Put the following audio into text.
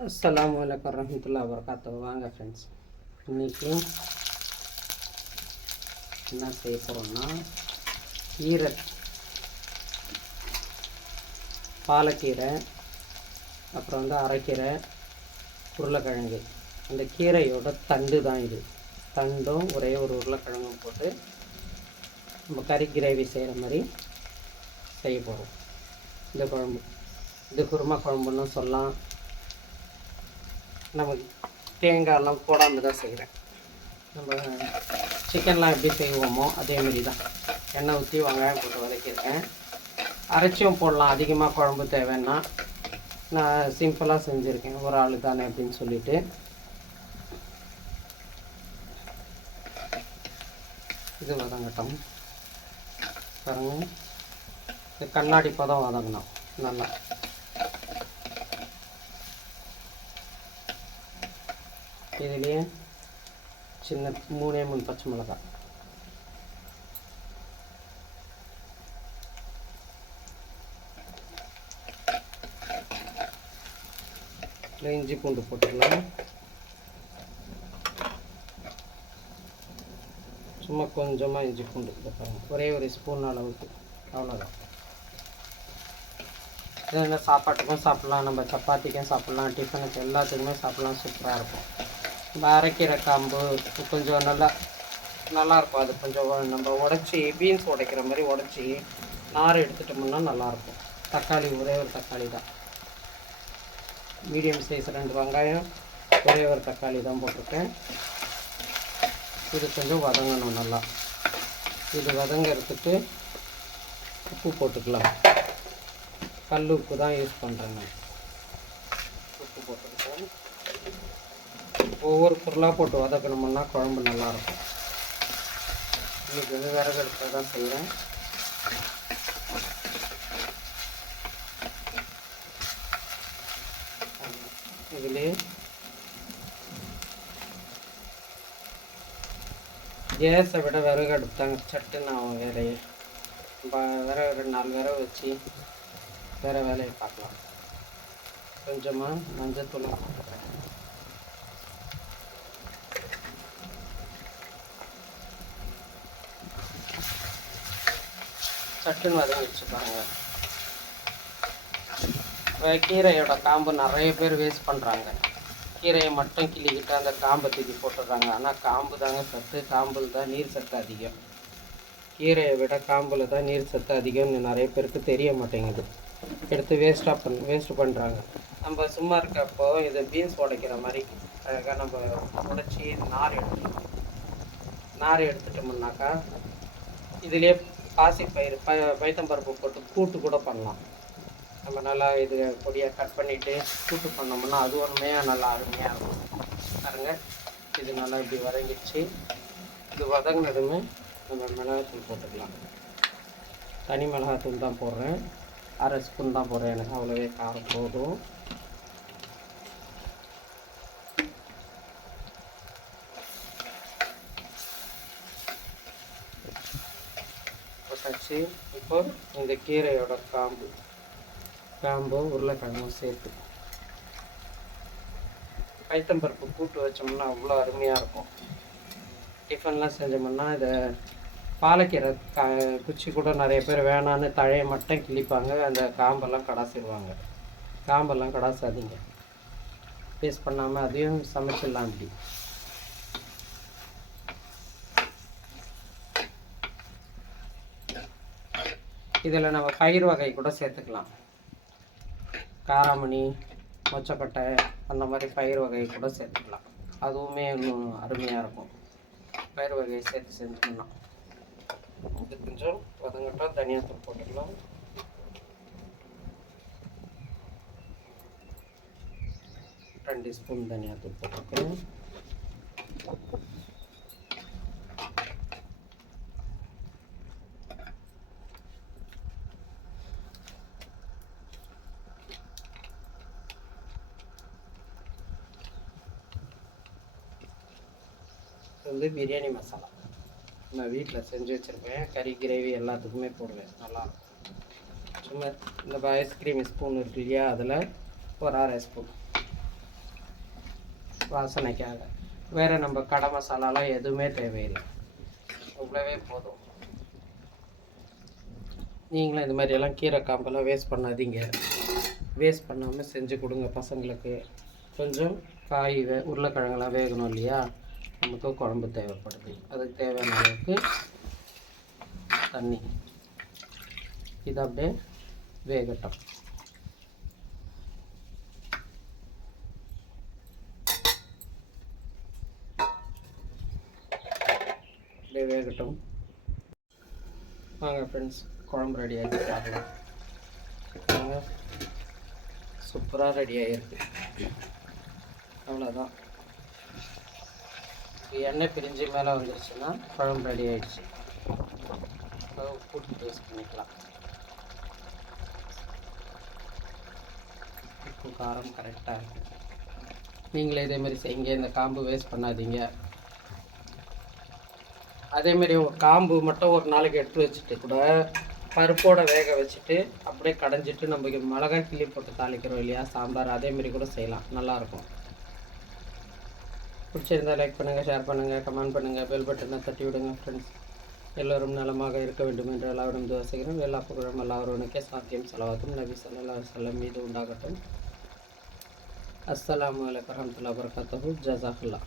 அஸ்ஸலாமு அலைக்கும் வரஹ்மத்துல்லாஹி வபரகாத்துஹு. வாங்க ஃப்ரெண்ட்ஸ், இன்றைக்கி என்ன செய்ய போகிறோம்னா கீரை, பாலக்கீரை, அப்புறம் அரைக்கீரை, உருளைக்கிழங்கு. அந்த கீரையோட தண்டு தான் இது. தண்டும் ஒரே ஒரு உருளைக்கிழங்கும் போட்டு நம்ம கறி கிரேவி செய்கிற மாதிரி செய்ய போகிறோம். இந்த குழம்பு இது குருமா குழம்புன்னு சொல்லலாம். நமக்கு தேங்காயெல்லாம் போடாமல் தான் செய்கிறேன். நம்ம சிக்கன்லாம் எப்படி செய்வோமோ அதேமாரி தான். எண்ணெய் ஊற்றி வெங்காயம் போட்டு வதக்கியிருக்கேன். அரைச்சியும் போடலாம், அதிகமாக குழம்பு தேவைன்னா. நான் சிம்பிளாக செஞ்சுருக்கேன், ஒரு ஆள் தானே அப்படின்னு சொல்லிவிட்டு. இது வதங்கட்டும் பாருங்கள். இது கண்ணாடி பதம் வதங்கணும் நல்லா. இதுலேயே சின்ன 3 பச்சை மிளகாய், இஞ்சி பூண்டு போட்டுக்கலாம். சும்மா கொஞ்சமாக இஞ்சி பூண்டு பாருங்கள், ஒரே ஒரு ஸ்பூன் அளவுக்கு, அவ்வளோதான். இது சாப்பாட்டுக்கும் சாப்பிட்லாம், நம்ம சப்பாத்திக்கும் சாப்பிட்லாம், டிஃபனுக்கு எல்லாத்துக்குமே சாப்பிட்லாம். சூப்பராக இருக்கும். நம்ம அரைக்கீரை காம்பு கொஞ்சம் நல்லாயிருக்கும். அது கொஞ்சம் நம்ம உடச்சி பீன்ஸ் உடைக்கிற மாதிரி உடச்சி நார் எடுத்துட்டோம்னா நல்லாயிருக்கும். தக்காளி ஒரே ஒரு தக்காளி தான், மீடியம் சைஸ் 2 வெங்காயம், ஒரே ஒரு தக்காளி தான் போட்டிருக்கேன். இது கொஞ்சம் வதங்கணும் நல்லா. இது வதங்கிறதுக்கு உப்பு போட்டுக்கலாம். கல் உப்பு தான் யூஸ் பண்ணுறேங்க. உப்பு போட்டுருக்கேன். ஒவ்வொரு பொருளாக போட்டு வதக்கணும்னா குழம்பு நல்லாயிருக்கும். இன்றைக்கி விறகு அடுப்பில் தான் செய்கிறேன். இதிலே கேஸை விட விறகு அடுப்பு தாங்க சட்டுன்னு ஆகும் வேலையை. விறகு 4 விறகு வச்சு வேறு வேலையை பார்க்கலாம். கொஞ்சமாக மஞ்சத்தூள் போட்டுக்கிறேன். சட்டுன்னு வதங்கிடுச்சு பாருங்கள். கீரையோட காம்பு நிறைய பேர் வேஸ்ட் பண்ணுறாங்க. கீரையை மட்டும் கிள்ளிக்கிட்டு அந்த காம்பை தூக்கி போட்டுடுறாங்க. ஆனால் காம்பு தாங்க சத்து. காம்பில் தான் நீர் சத்து அதிகம். கீரையை விட காம்பில் தான் நீர் சத்து அதிகம்னு நிறைய பேருக்கு தெரிய மாட்டேங்குது. எடுத்து வேஸ்ட்டு பண்ணுறாங்க. நம்ம சும்மா இருக்கப்போ இதை பீன்ஸ் உடைக்கிற மாதிரி அழகாக நம்ம உடைச்சி நார் எடுத்துட்டோம்னாக்கா இதிலே பாசிப்பயிறு பைத்தம்பருப்பு போட்டு கூட்டு கூட பண்ணலாம். நம்ம நல்லா இது பொடியாக கட் பண்ணிவிட்டு கூட்டு பண்ணோம்னா அது உண்மையாக நல்லா அருமையாக இருக்கும் பாருங்க. இது நல்லா இப்படி வதங்கிடுச்சு. இது வதங்கினதுமே நம்ம மிளகாத்தூள் போட்டுக்கலாம். தனி மிளகாத்தூள் தான் போடுறேன், 1/2 ஸ்பூன் தான் போடுறேன். எனக்கு அவ்வளோவே காரம் போதும். போட்டாச்சு. இப்போ இந்த கீரையோட காம்பு உருளைக்கிழங்கும் சேர்த்து பைத்தம்பருப்பு கூட்டு வச்சோம்னா அவ்வளோ அருமையாக இருக்கும். டிஃபன்லாம் செஞ்சோம்னா இதை பாலக்கீரை குச்சி கூட நிறைய பேர் வேணான்னு தழையை மட்டும் கிழிப்பாங்க. அந்த காம்பெல்லாம் கடாசிடுவாங்க. காம்பெல்லாம் கடாசாதீங்க, வேஸ்ட் பண்ணாமல் அதையும் சமைச்சிடலாம். அப்படி இதில் நம்ம பயிர் வகை கூட சேர்த்துக்கலாம். காராமணி, மொச்சக்கொட்டை, அந்த மாதிரி பயிர் வகை கூட சேர்த்துக்கலாம். அதுவுமே இன்னும் அருமையாக இருக்கும். பயிர் வகையை சேர்த்து செஞ்சோம்னா. இது கொஞ்சம் வதங்கட்டும். தனியாத்தூள் போட்டுக்கலாம். ரெண்டு ஸ்பூன் தனியாத்தூள் போட்டுருக்கேன். பிரியாணி மசாலா நான் வீட்டில் செஞ்சு வச்சுருப்பேன். கறி கிரேவி எல்லாத்துக்குமே போடுவேன், நல்லாயிருக்கும். சும்மா இந்த ஐஸ்கிரீம் ஸ்பூன் இருக்கு இல்லையா, அதில் ஒரு 1/2 ஸ்பூன் வாசனைக்காக. வேறு நம்ம கடை மசாலாலாம் எதுவுமே தேவையில்லை, இவ்வளவே போதும். நீங்களும் இந்த மாதிரியெல்லாம் கீரை காம்பெல்லாம் வேஸ்ட் பண்ணாதீங்க. வேஸ்ட் பண்ணாமல் செஞ்சு கொடுங்க பசங்களுக்கு. கொஞ்சம் காய் உருளைக்கிழங்கெல்லாம் வேகணும் இல்லையா, நமக்கு குழம்பு தேவைப்படுது. அதுக்கு தேவையான அளவுக்கு தண்ணி, இது அப்படியே வேகட்டும். அப்படியே வேகட்டும். வாங்க ஃப்ரெண்ட்ஸ், குழம்பு ரெடி ஆகிட்டு பார்க்கலாம். சூப்பராக ரெடி ஆகிருக்கு. அவ்வளோதான். எண்ணெய் பிரிஞ்சு மேலே வந்துருச்சுன்னா குழம்பு ரெடி ஆகிடுச்சு. உப்பு டேஸ்ட் பண்ணிக்கலாம். உப்பு காரம் கரெக்டாக இருக்கும். நீங்களே இதேமாரி செய்யுங்க, இந்த காம்பு வேஸ்ட் பண்ணாதீங்க. அதேமாரி ஒரு காம்பு மட்டும் ஒரு நாளைக்கு எடுத்து வச்சுட்டு கூட பருப்போட வேக வச்சுட்டு அப்படியே கடைஞ்சிட்டு நம்ம மிளகாய் கிள்ளி போட்டு தாளிக்கிறோம் இல்லையா சாம்பார், அதேமாரி கூட செய்யலாம், நல்லாயிருக்கும். பிடிச்சிருந்தால் லைக் பண்ணுங்கள், ஷேர் பண்ணுங்கள், கமெண்ட் பண்ணுங்கள், பெல் பட்டனை தட்டி விடுங்க ஃப்ரெண்ட்ஸ். எல்லோரும் நலமாக இருக்க வேண்டும் என்று எல்லாரும் துவா செய்கிறோம். எல்லா புகழும் எல்லாருவனுக்கே சாத்தியம் செலவாக்கும். நபி ஸல்லல்லாஹு அலைஹி வஸல்லம் மீது உண்டாகட்டும். அஸ்ஸலாமு அலைக்கும் வரஹ்மத்துல்லாஹி வபரகாத்துஹு. ஜஸாக்கல்லாஹ்.